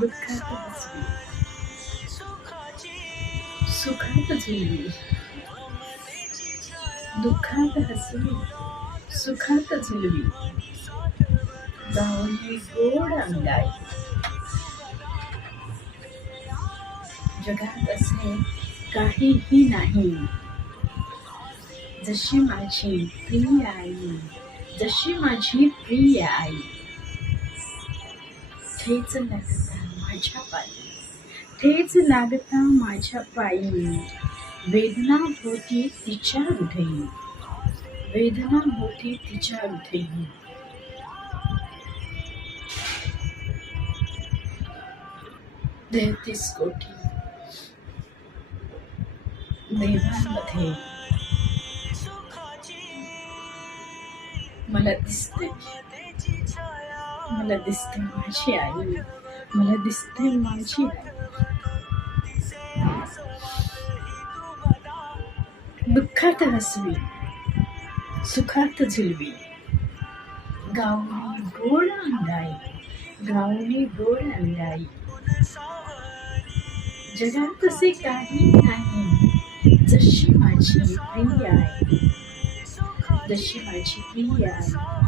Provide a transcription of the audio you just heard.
दुःखात हसवी सुखात झुलवी दुःखात हसवी सुखात झुलवी गावली गोड अंगाई जगात असे काहीही नाही जशी माझी प्रिय आई जशी माझी प्रिय आई ठेच लागता माझ्या पायी. ठेच लागता माझ्या पायी वेदना होती तिच्या हृदयी वेदना होती तिच्या हृदयी तेहतीस कोटी. देवांमध्ये. मला दिसते मला दिसते माझी आई. मला दिसते माझी. दुःखात हसवी सुखात झुलवी. गावनी गोड अंगाई गावनी गोड अंगाई जगात कसे काही नाही जशी माझी प्रिय आहे जशी माझी प्रिय आहे.